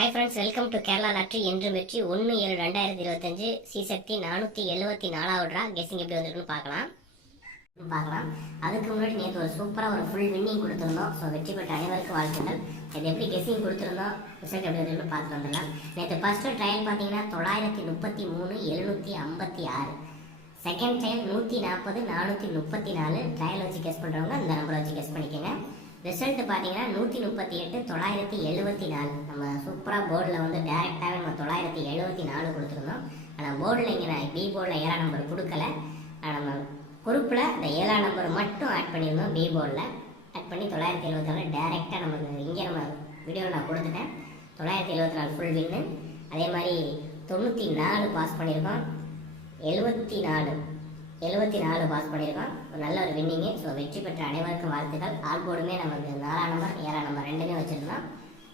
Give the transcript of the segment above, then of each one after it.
Hi friends welcome to Kerala lottery என்று வெற்றி. ஒன்று ஏழு ரெண்டாயிரத்தி இருபத்தஞ்சு. சிசக்தி நானூற்றி எழுபத்தி நாலாவது ரா கெஸிங் எப்படி வந்திருக்குன்னு பார்க்கலாம். பார்க்கலாம். அதுக்கு முன்னாடி நேற்று ஒரு சூப்பராக ஒரு ஃபுல் வின்னிங் கொடுத்துருந்தோம். ஸோ வெற்றி பெற்ற அனைவருக்கும் வாழ்த்துக்கள். இது எப்படி கெஸிங் கொடுத்துருந்தோம்? ரிசல்ட் எப்படி வந்திருக்குன்னு பார்த்துட்டு வந்துடலாம். நேற்று ஃபஸ்ட்டு ட்ரையல் பார்த்தீங்கன்னா தொள்ளாயிரத்தி முப்பத்தி மூணு எழுநூற்றி ஐம்பத்தி ஆறு. செகண்ட் ட்ரையல் நூற்றி நாற்பது நானூற்றி முப்பத்தி நாலு. ட்ரையல் வச்சு கெஸ் பண்ணுறவங்க அந்த நம்பரை வச்சு கெஸ் பண்ணிக்கோங்க. ரிசல்ட் பார்த்தீங்கன்னா நூற்றி முப்பத்தி எட்டு தொள்ளாயிரத்தி எழுபத்தி நாலு. நம்ம சூப்பராக போர்டில் வந்து டேரெக்டாகவே நம்ம தொள்ளாயிரத்தி எழுபத்தி நாலு கொடுத்துருந்தோம். ஆனால் போர்டில் இங்கே நான் பி போர்டில் ஏழாம் நம்பர் கொடுக்கல. நம்ம குறிப்பில் இந்த ஏழாம் நம்பர் மட்டும் ஆட் பண்ணியிருந்தோம் பி போர்டில் ஆட் பண்ணி தொள்ளாயிரத்தி எழுபத்தி நாலு டேரெக்டாக நமக்கு இங்கே நம்ம வீடியோவில் நான் கொடுத்துட்டேன். தொள்ளாயிரத்தி எழுபத்தி நாலு ஃபுல் வின்னு அதே மாதிரி தொண்ணூற்றி நாலு பாஸ் பண்ணியிருக்கோம். எழுபத்தி நாலு எழுபத்தி நாலு பாஸ் பண்ணியிருக்கோம் ஒரு நல்ல ஒரு வின்னிங்கு ஸோ வெற்றி பெற்ற அனைவருக்கும் வாழ்த்துக்கள். ஆல் போர்டுமே நமக்கு நாலாம் நம்பர் ஏழாம் நம்பர் ரெண்டுமே வச்சுருந்தோம்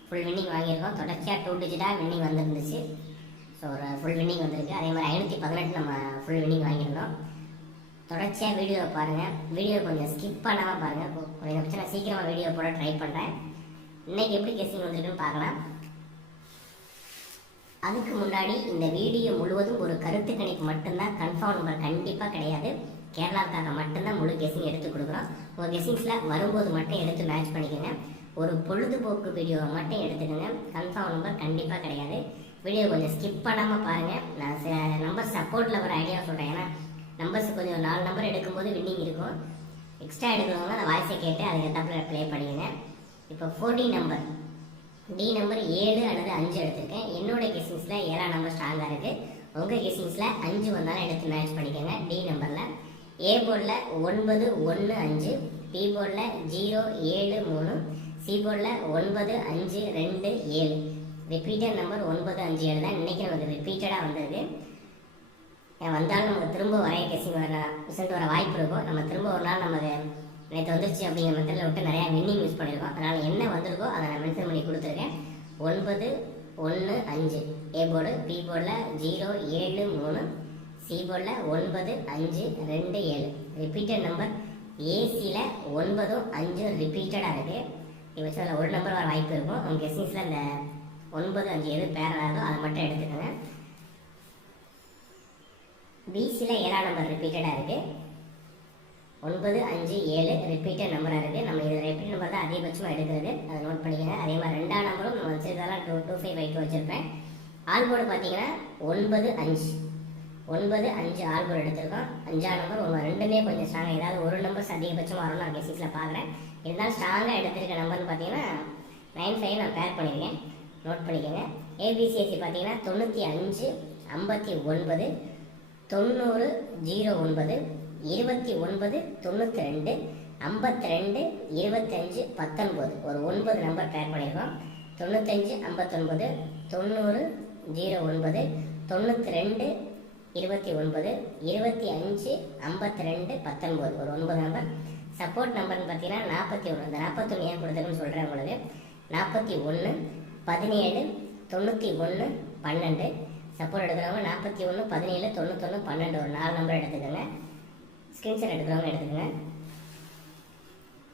ஃபுல் வின்னிங் வாங்கியிருக்கோம். தொடர்ச்சியாக டூ டிஜிட்டாக வின்னிங் வந்துருந்துச்சு. ஸோ ஒரு ஃபுல் வின்னிங் வந்திருக்கு. அதே மாதிரி ஐநூற்றி பதினெட்டு நம்ம ஃபுல் வின்னிங் வாங்கியிருந்தோம். தொடர்ச்சியாக வீடியோவை பாருங்கள் வீடியோ கொஞ்சம் ஸ்கிப் பண்ணாமல் பாருங்கள் கொஞ்சம் நிமிஷம் நான் சீக்கிரமாக வீடியோ போட ட்ரை பண்ணுறேன் இன்றைக்கி எப்படி கெஸ்டிங் வந்திருக்குன்னு பார்க்கலாம். அதுக்கு முன்னாடி இந்த வீடியோ முழுவதும் ஒரு கருத்து கணிப்பு மட்டும்தான் கன்ஃபார்ம் நம்பர் கண்டிப்பாக கிடையாது. கேரளாவுக்காக மட்டும்தான் முழு கெஸிங் எடுத்து கொடுக்குறோம். உங்கள் கெஸிங்ஸில் வரும்போது மட்டும் எடுத்து மேட்ச் பண்ணிக்கோங்க. ஒரு பொழுதுபோக்கு வீடியோவை மட்டும் எடுத்துக்கோங்க. கன்ஃபார்ம் நம்பர் கண்டிப்பாக கிடையாது. வீடியோ கொஞ்சம் ஸ்கிப் பண்ணாமல் பாருங்கள் நான் சில நம்பர் சப்போர்ட்டில் ஒரு ஐடியா சொல்கிறேன் ஏன்னா நம்பர்ஸ் கொஞ்சம் நாலு நம்பர் எடுக்கும்போது வின்னிங் இருக்கும். எக்ஸ்ட்ரா எடுக்கிறவங்க அந்த வாய்ஸை கேட்டு அதுக்கு தப்பில் ப்ளே பண்ணிக்கோங்க. இப்போ ஃபோர்டீன் நம்பர் டி நம்பர் ஏழு அல்லது அஞ்சு எடுத்திருக்கேன். என்னோட கெஸிங்ஸில் ஏழாம் நம்பர் ஸ்ட்ராங்காக இருக்குது உங்கள் கெஸிங்ஸில் அஞ்சு வந்தாலும் எடுத்து மேட்ச் பண்ணிக்கோங்க. டி நம்பரில் ஏ போர்டில் ஒன்பது ஒன்று அஞ்சு பி போர்டில் ஜீரோ ஏழு மூணு சி போர்டில் ஒன்பது அஞ்சு ரெண்டு ஏழு. ரிப்பீட்டட் நம்பர் ஒன்பது அஞ்சு ஏழு தான். இன்றைக்கி நமக்கு ரிப்பீட்டடாக வந்திருக்கு. வந்தாலும் நமக்கு திரும்ப வரைய கெஸிங் வர ரிசல்ட் வர வாய்ப்பு இருக்கும். நம்ம திரும்ப ஒரு நாள் நம்ம நேற்று வந்துருச்சு அப்படிங்கிற மெத்தடில் விட்டு நிறையா வின்னிங் யூஸ் பண்ணியிருக்கோம் அதனால் என்ன வந்திருக்கோ அதை நான் மென்ஷன் பண்ணி கொடுத்துருக்கேன். ஒன்பது ஒன்று அஞ்சு. ஏ போர்டு பி போர்டில் ஜீரோ ஏழு மூணு. சி போர்டில் ஒன்பது அஞ்சு ரெண்டு ஏழு. ரிப்பீட்டட் நம்பர் ஏசியில் ஒன்பதும் அஞ்சும் ரிப்பீட்டடாக இருக்குது இப்போ அதில் ஒரு நம்பர் வர வாய்ப்பு இருக்கும். உங்கள் கெஸ்டிங்ஸில் அந்த ஒன்பது அஞ்சு எது பேர் அதை மட்டும் எடுத்துக்கோங்க. பிசியில் ஏழாம் நம்பர் ரிப்பீட்டடாக இருக்குது ஒன்பது அஞ்சு ஏழு ரிப்பீட்டட் நம்பராக இருக்குது நம்ம இது ரிப்பீட் நம்பர் தான் அதிகபட்சமாக எடுக்கிறது. அதை நோட் பண்ணிக்கோங்க. அதே மாதிரி ரெண்டாம் நம்பரும் நம்ம வச்சிருக்கதெல்லாம் two two five five two வச்சுருப்பேன். ஆல் போர்டு பார்த்தீங்கன்னா ஒன்பது அஞ்சு. ஒன்பது அஞ்சு ஆல் போர்டு எடுத்திருக்கோம். அஞ்சாம் நம்பர் ஒன்று ரெண்டுமே கொஞ்சம் ஸ்ட்ராங்காக ஏதாவது ஒரு நம்பர்ஸ் அதிகபட்சமாக வரும்னு நான் கெசிக்ஸில் பார்க்குறேன். இருந்தாலும் ஸ்ட்ராங்காக எடுத்திருக்க நம்பர்னு பார்த்தீங்கன்னா நைன் ஃபைவ் நான் பேர் பண்ணியிருக்கேன் நோட் பண்ணிக்கோங்க. ஏபிசிஎஸ்சி பார்த்தீங்கன்னா தொண்ணூற்றி அஞ்சு ஐம்பத்தி ஒன்பது தொண்ணூறு ஜீரோ ஒன்பது இருபத்தி ஒன்பது தொண்ணூற்றி ரெண்டு ஐம்பத்தி ரெண்டு இருபத்தஞ்சு பத்தொன்பது. ஒரு ஒன்பது நம்பர் பேர் பண்ணியிருக்கோம் தொண்ணூத்தஞ்சு ஐம்பத்தொன்பது தொண்ணூறு ஜீரோ ஒன்பது தொண்ணூற்றி ரெண்டு இருபத்தி ஒன்பது இருபத்தி அஞ்சு ஐம்பத்தி ரெண்டு பத்தொன்பது. ஒரு ஒன்பது நம்பர். சப்போர்ட் நம்பர்னு பார்த்தீங்கன்னா நாற்பத்தி ஒன்று. இந்த நாற்பத்தொன்று ஏன் கொடுத்துருக்குன்னு சொல்கிறேன் உங்களுக்கு. நாற்பத்தி ஒன்று பதினேழு தொண்ணூற்றி ஒன்று பன்னெண்டு. சப்போர்ட் எடுக்கிறவங்க நாற்பத்தி ஒன்று பதினேழு தொண்ணூத்தொன்று பன்னெண்டு. ஒரு நாலு நம்பர் எடுத்துக்கோங்க. ஸ்க்ரீன்ஷாட் எடுக்கிறவங்க எடுத்துக்கோங்க.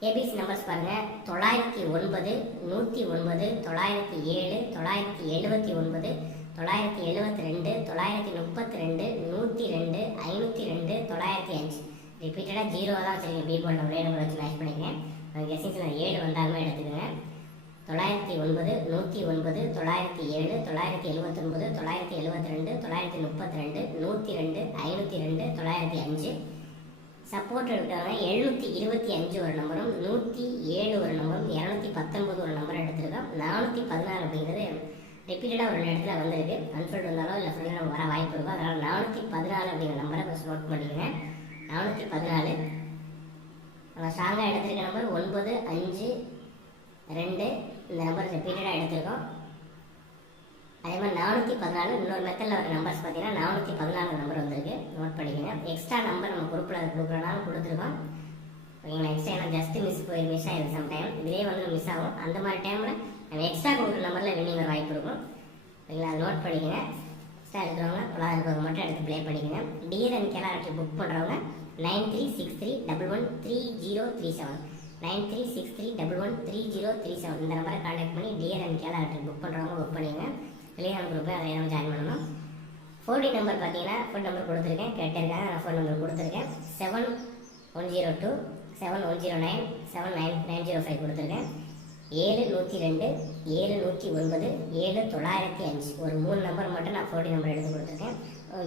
ஏபிசி நம்பர்ஸ் பாருங்கள் தொள்ளாயிரத்தி ஒன்பது நூற்றி ஒன்பது தொள்ளாயிரத்தி ஏழு தொள்ளாயிரத்தி எழுபத்தி ஒன்பது தொள்ளாயிரத்தி எழுபத்தி ரெண்டு தொள்ளாயிரத்தி முப்பத்தி ரெண்டு நூற்றி ரெண்டு ஐநூற்றி ரெண்டு தொள்ளாயிரத்தி அஞ்சு. ரிப்பீட்டடாக ஜீரோ தான் வச்சுருக்கீங்க. பி போர்டில் ஒரே நம்பர் வச்சு மேட்ச் பண்ணிக்கங்க. கெஸிங்ஸில் ஏழு வந்தாலுமே எடுத்துக்கோங்க. தொள்ளாயிரத்தி ஒன்பது நூற்றி ஒன்பது தொள்ளாயிரத்தி ஏழு தொள்ளாயிரத்தி எழுபத்தொன்பது தொள்ளாயிரத்தி எழுபத்தி ரெண்டு தொள்ளாயிரத்தி முப்பத்தி ரெண்டு நூற்றி ரெண்டு ஐநூற்றி ரெண்டு தொள்ளாயிரத்தி அஞ்சு. சப்போர்ட் எடுக்கிறவங்க எழுநூற்றி இருபத்தி அஞ்சு ஒரு நம்பரும் நூற்றி ஏழு ஒரு நம்பரும் இரநூத்தி பத்தொன்பது ஒரு நம்பரும் எடுத்திருக்கோம். நானூற்றி பதினாறு அப்படிங்கிறது ரிப்பீட்டடாக ஒரு இடத்துல வந்திருக்கு. அன்ஃபில்ட் வந்தாலும் இல்லை ஃபுல்லாக நம்ம வர வாய்ப்பு இருக்கும் அதனால் நானூற்றி பதினாலு அப்படிங்கிற நம்பரை கொஞ்சம் நோட் பண்ணிக்கங்க நானூற்றி பதினாலு. நம்ம ஸ்ட்ராங்காக எடுத்திருக்க நம்பர் ஒன்பது அஞ்சு ரெண்டு. இந்த நம்பர் ரிப்பீட்டடாக எடுத்திருக்கோம். அதே மாதிரி நானூற்றி பதினாலு இன்னொரு மெத்தடில் வர நம்பர்ஸ் பார்த்தீங்கன்னா நானூற்றி பதினாலு நம்பர் வந்திருக்கு. நோட் பண்ணிக்கோங்க. எக்ஸ்ட்ரா நம்பர் நம்ம குரூப்பில் கொடுக்குறனாலும் கொடுத்துருக்கோம். ஓகேங்களா? எக்ஸ்ட்ரா ஏன்னா ஜஸ்ட் மிஸ் போய் மிஸ் ஆயிடுது சம்டைம் இதே வந்து மிஸ் ஆகும். அந்த மாதிரி டைமில் நம்ம எக்ஸ்ட்ரா கொடுக்குற நம்பரில் வின்னிங் வர வாய்ப்பு இருக்கும். ஓகேங்களா? நோட் பண்ணிக்கோங்க. எக்ஸ்ட்ரா இருக்கிறவங்க பலாக இருக்கிறவங்க மட்டும் எடுத்து ப்ளே பண்ணிக்கோங்க. டிஎர் அண்ட் கேலாரிட்டி புக் பண்ணுறவங்க nine three six three double one three zero three seven nine three six three double one three zero three seven இந்த நம்பரை கான்டாக்ட் பண்ணி டிஆர் அண்ட் புக் பண்ணுறவங்க புக் பண்ணிடுங்க டெலிகிராம் குரூப்பில் அதை நம்ம ஜாயின் பண்ணணும். ஃபோன் நம்பர் பார்த்தீங்கன்னா ஃபோன் நம்பர் கொடுத்துருக்கேன். கேட்டிருக்காங்க நான் ஃபோன் நம்பர் கொடுத்துருக்கேன். Seven one zero two seven one zero nine seven nine nine zero five கொடுத்துருக்கேன். ஏழு நூற்றி ரெண்டு ஏழு நூற்றி ஒன்பது ஏழு தொள்ளாயிரத்தி அஞ்சு. ஒரு மூணு நம்பர் மட்டும் நான் ஃபோர்டி நம்பர் எடுத்து கொடுத்துருக்கேன்.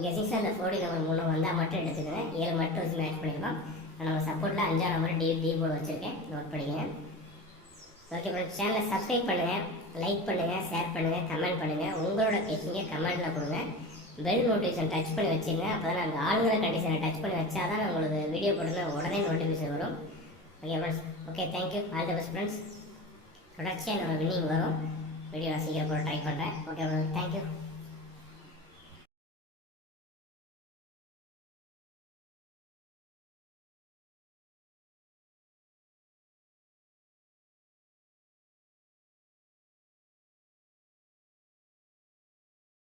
கெசிங்ஸாக அந்த ஃபோர்டி நம்பர் மூணு வந்தால் மட்டும் எடுத்துக்கோங்க. ஏழு மட்டும் வச்சு மேட்ச் பண்ணிக்கலாம் நம்ம சப்போர்ட்டில் அஞ்சாம் நம்பர் டி டி போர்டு வச்சுருக்கேன். நோட் பண்ணிக்கங்க. ஓகே மேடம் சேனலை சப்ஸ்கிரைப் பண்ணுங்கள் லைக் பண்ணுங்கள் ஷேர் பண்ணுங்கள் கமெண்ட் பண்ணுங்கள் உங்களோட கெஸிங்கை கமெண்ட்டில் கொடுங்க. பெல் நோட்டிஃபிகேஷன் டச் பண்ணி வச்சுங்க அப்போ தான் நாங்கள் ஆளுங்கிற கண்டிஷனை டச் பண்ணி வச்சா தான் உங்களுக்கு வீடியோ போட்டுனா உடனே நோட்டிஃபிகேஷன் வரும். Okay friends okay thank you all the best friends தொடர்ச்சியாக நம்ம வின்னிங் வரும். வீடியோ நான் சீக்கிரம் போட ட்ரை பண்ணுறேன் ஓகே மேடம் தேங்க்யூ